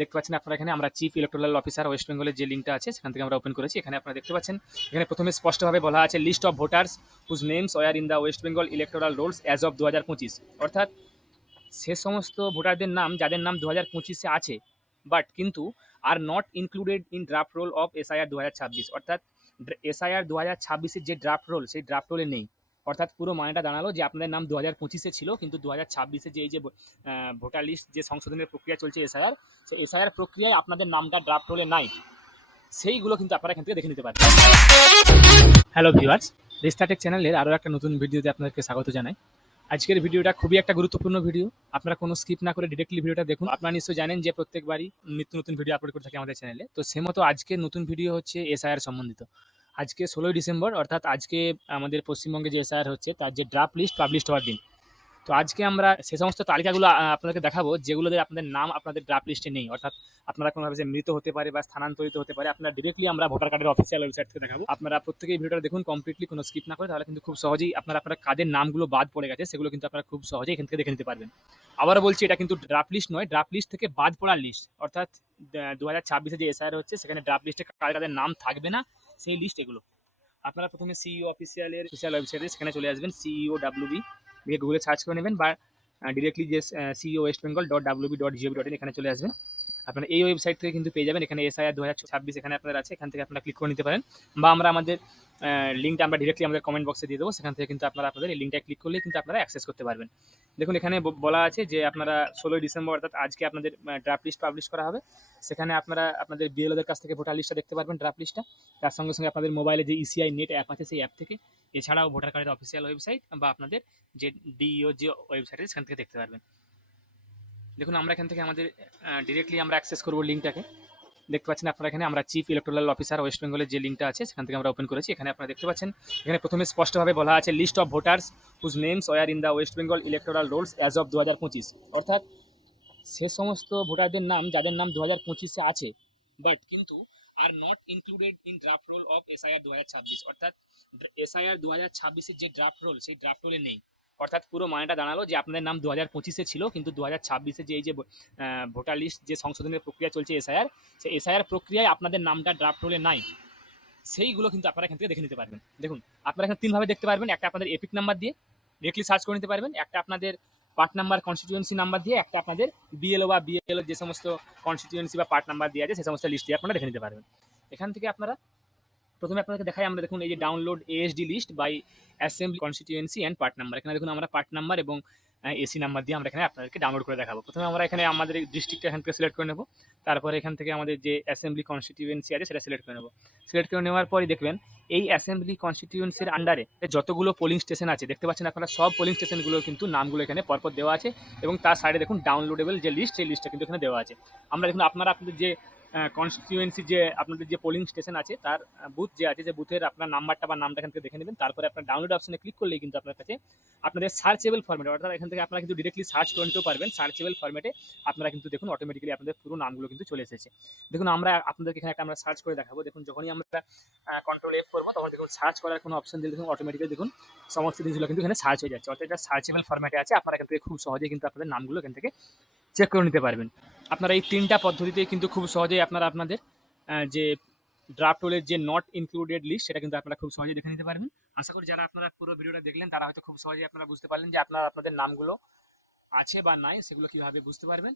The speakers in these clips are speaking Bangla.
দেখতে পাচ্ছেন আপনারা এখানে আমরা চিফ ইলেকটোরাল অফিসার ওয়েস্ট বেঙ্গলের যে লিঙ্কটা আছে সেখান থেকে আমরা ওপেন করেছি। এখানে আপনারা দেখতে পাচ্ছেন এখানে প্রথমে স্পষ্টভাবে বলা আছে list of voters whose names were in the West Bengal electoral rolls as of 2025, অর্থাৎ সে সমস্ত ভোটারদের নাম যাদের নাম 2025-এ আছে বাট কিন্তু are not included in draft roll of SIR 2026, অর্থাৎ এসআইআর 2026-এর যে ড্রাফট রোল সেই ড্রাফট রোলে নেই। অর্থাৎ পুরো মানেটা দাঁড়ালো যে আপনাদের নাম 2025-এ ছিল কিন্তু 2026-এ যে এই যে ভোটার লিস্ট যে সংশোধনের প্রক্রিয়া চলছে এসআইআর, সেই এসআইআর প্রক্রিয়ায় আপনাদের নামটা ড্রাফট রোলে নাই, সেইগুলো কিন্তু আপনারা এখান থেকে দেখে নিতে পারবেন। হ্যালো ভিউয়ার্স, রিস্টার্টেক চ্যানেলের আরও একটা নতুন ভিডিওতে আপনাদেরকে স্বাগত জানাই। আজকের ভিডিওটা খুবই একটা গুরুত্বপূর্ণ ভিডিও, আপনারা কোনো স্কিপ না করে ডিরেক্টলি ভিডিওটা দেখুন। আপনারা নিশ্চয়ই জানেন যে প্রত্যেকবারই নিত্য নতুন ভিডিও আপলোড করে থাকি আমাদের চ্যানেলে, তো সে মতো আজকের নতুন ভিডিও হচ্ছে এসআইআর সম্বন্ধিত। আজকে 16ই ডিসেম্বর, অর্থাৎ আজকে আমাদের পশ্চিমবঙ্গে যে এসআইআর হচ্ছে তার যে ড্রাফট লিস্ট পাবলিশ হওয়ার দিন। তো আজকে আমরা সে সমস্ত তালিকাগুলো আপনাদেরকে দেখাবো যেগুলোতে আপনাদের নাম আপনাদের ড্রাফট লিস্টে নেই, অর্থাৎ আপনারা কোনোভাবে যে মৃত হতে পারে বা স্থানান্তরিত হতে পারে, আপনারা ডিরেক্টলি আমরা ভোটার কার্ডের অফিসিয়াল ওয়েবসাইট থেকে দেখাবো। আপনারা প্রত্যেকেই ভিডিওটা দেখুন কমপ্লিটলি, কোনো স্কিপ না করে, তাহলে কিন্তু খুব সহজেই আপনারা কাদের নামগুলো বাদ পড়ে গেছে সেগুলো কিন্তু আপনারা খুব সহজেই এখান থেকে দেখে নিতে পারবেন। আবারও বলছি, এটা কিন্তু ড্রাফট লিস্ট নয়, ড্রাফট লিস্ট থেকে বাদ পড়ার লিস্ট, অর্থাৎ 2026-এ যে এসআইআর হচ্ছে সেখানে ড্রাফট লিস্টে কাদের নাম থাকবে না সেই লিস্ট এগুলো। আপনারা প্রথমে সিইও অফিসিয়ালের অফিসিয়াল ওয়েবসাইটে সেখানে চলে আসবেন, সিইও ডাব্লিউবি গুগলে সার্চ করে নেবেন বা ডিরেক্টলি যে সিইও ওয়েস্ট বেঙ্গল .wb.gov.in এখানে চলে আসবেন। আপনারা এই ওয়েবসাইট থেকে কিন্তু পেয়ে যাবেন এখানে এসআইআর 2026 এখানে আপনার আছে, এখান থেকে আপনারা ক্লিক করে নিতে পারেন বা আমরা আমাদের লিঙ্কটা আমরা ডিরেক্টলি আমাদের কমেন্ট বক্সে দিয়ে দেবো, সেখান থেকে কিন্তু আপনারা আপনাদের এই লিঙ্কটা ক্লিক করলে কিন্তু আপনারা অ্যাক্সেস করতে পারবেন। দেখুন এখানে বলা আছে যে আপনারা 16ই ডিসেম্বর অর্থাৎ আজকে আপনাদের ড্রাফট লিস্ট পাবলিশ করা হবে। সেখানে আপনারা আপনাদের বিএলওদের কাছ থেকে ভোটার লিস্টটা দেখতে পারবেন, ড্রাফট লিস্টটা। তার সঙ্গে সঙ্গে আপনাদের মোবাইলে যে ইসিআই নেট অ্যাপ আছে সেই অ্যাপ থেকে, এছাড়াও ভোটার কার্ডের অফিসিয়াল ওয়েবসাইট বা আপনাদের যে ডিইও যে ওয়েবসাইট আছে সেখান থেকে দেখতে পারবেন। দেখুন আমরা এখান থেকে আমাদের ডিরেক্টলি আমরা অ্যাক্সেস করবো লিঙ্কটাকে। দেখতে পাচ্ছেন আপনারা এখানে আমরা চিফ ইলেকটোরাল অফিসার ওয়েস্ট বেঙ্গলের যে লিঙ্কটা আছে সেখান থেকে আমরা ওপেন করেছি। এখানে আপনারা দেখতে পাচ্ছেন এখানে প্রথমে স্পষ্টভাবে বলা আছে list of voters whose names were in the West Bengal electoral rolls as of 2025, অর্থাৎ সে সমস্ত ভোটারদের নাম যাদের নাম 2025-এ আছে বাট কিন্তু are not included in draft roll of SIR 2026, অর্থাৎ এসআইআর 2026-এর যে ড্রাফট রোল সেই ড্রাফট রোলে নেই। অর্থাৎ পুরো মানেটা দাঁড়ালো যে আপনাদের নাম 2025-এ ছিল কিন্তু 2026-এ যে এই যে ভোটার লিস্ট যে সংশোধনের প্রক্রিয়া চলছে এসআইআর, সেই এসআইআর প্রক্রিয়ায় আপনাদের নামটা ড্রাফট রোলে নাই, সেইগুলো কিন্তু আপনারা এখান থেকে দেখে নিতে পারবেন। দেখুন আপনারা এখানে তিনভাবে দেখতে পারবেন, একটা আপনাদের এপিক নাম্বার দিয়ে ডিরেক্টলি সার্চ করে নিতে পারবেন, একটা আপনাদের পার্ট নাম্বার কনস্টিটিউয়েন্সি নাম্বার দিয়ে, একটা আপনাদের বিএলও বা বিএলও যে সমস্ত কনস্টিটিউয়েন্সি বা পার্ট নাম্বার দিয়ে আছে সেই সমস্ত লিস্ট দিয়ে আপনারা দেখে নিতে পারবেন। এখান থেকে আপনারা প্রথমে আপনাদেরকে দেখাই, আমরা দেখুন এই যে download ASD list by assembly constituency and part number, এখানে দেখুন আমরা পার্ট নাম্বার এবং এসি নাম্বার দিয়ে আমরা এখানে আপনাদেরকে ডাউনলোড করে দেখাবো। প্রথমে আমরা এখানে আমাদের ডিস্ট্রিক্টটা এখান থেকে সিলেক্ট করে নেব, তারপরে এখান থেকে আমাদের যে অ্যাসেম্বলি কনস্টিটিউয়েন্সি আছে সেটা সিলেক্ট করে নেব। সিলেক্ট করে নেওয়ার পরই দেখবেন এই অ্যাসেম্বলি কনস্টিটিউয়েন্সির আন্ডারে যতগুলো পোলিং স্টেশন আছে দেখতে পাচ্ছেন আপনারা, সব পোলিং স্টেশনগুলো কিন্তু নামগুলো এখানে পরপর দেওয়া আছে এবং তার সাইডে দেখুন ডাউনলোডেবল যে লিস্ট সেই লিস্টটা কিন্তু এখানে দেওয়া আছে। আমরা দেখুন আপনারা আপনাদের যে কনস্টিটিউয়েন্সি যে আপনাদের যে পোলিং স্টেশন আছে তার বুথ যে আছে, যে বুথের আপনার নাম্বারটা বা নামটা এখান থেকে দেখে নেবেন, তারপরে আপনার ডাউনলোড অপশনে ক্লিক করলেই কিন্তু আপনার কাছে আপনাদের সার্চেবল ফরম্যাটে, অর্থাৎ এখান থেকে আপনারা কিন্তু ডিরেক্টলি সার্চ করে নিতেও পারবেন। সার্চেবল ফরম্যাটে আপনারা কিন্তু দেখুন অটোমেটিক্যালি আপনাদের পুরো নামগুলো কিন্তু চলে এসেছে। দেখুন আমরা আপনাদেরকে এখানে একটা আমরা সার্চ করে দেখাবো। দেখুন যখনই আমরা কন্ট্রোল এফ করবো তখন দেখুন সার্চ করার কোনো অপশন দিলে দেখুন অটোমেটিক্যালি দেখুন সমস্ত জিনিসগুলো কিন্তু এখানে সার্চ হয়ে যাচ্ছে, অর্থাৎ এটা সার্চেবল ফরম্যাটে আছে। আপনারা এখান থেকে খুব সহজেই কিন্তু আপনাদের নামগুলো এখান থেকে চেক করে নিতে পারবেন। আপনারা এই তিনটা পদ্ধতিতে কিন্তু খুব সহজেই আপনারা আপনাদের যে ড্রাফট রোলের যে নট ইনক্লুডেড লিস্ট সেটা কিন্তু আপনারা খুব সহজেই দেখে নিতে পারবেন। আশা করি যারা আপনারা পুরো ভিডিওটা দেখলেন তারা হয়তো খুব সহজেই আপনারা বুঝতে পারলেন যে আপনাদের নামগুলো আছে বা নাই সেগুলো কীভাবে বুঝতে পারবেন।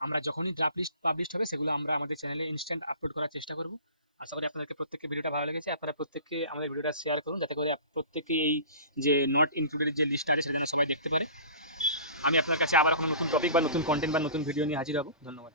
আমরা যখনই ড্রাফট লিস্ট পাবলিশ হবে সেগুলো আমরা আমাদের চ্যানেলে ইনস্ট্যান্ট আপলোড করার চেষ্টা করব। আশা করি আপনাদেরকে প্রত্যেককে ভিডিওটা ভালো লেগেছে। আপনারা প্রত্যেককে আমাদের ভিডিওটা শেয়ার করুন যাতে করে প্রত্যেককে এই যে নট ইনক্লুডেড যে লিস্ট আছে সেটা সবাই দেখতে পারে। আমি আপনার কাছে আবার কোনো নতুন টপিক বা নতুন কন্টেন্ট বা নতুন ভিডিও নিয়ে হাজির হব। ধন্যবাদ।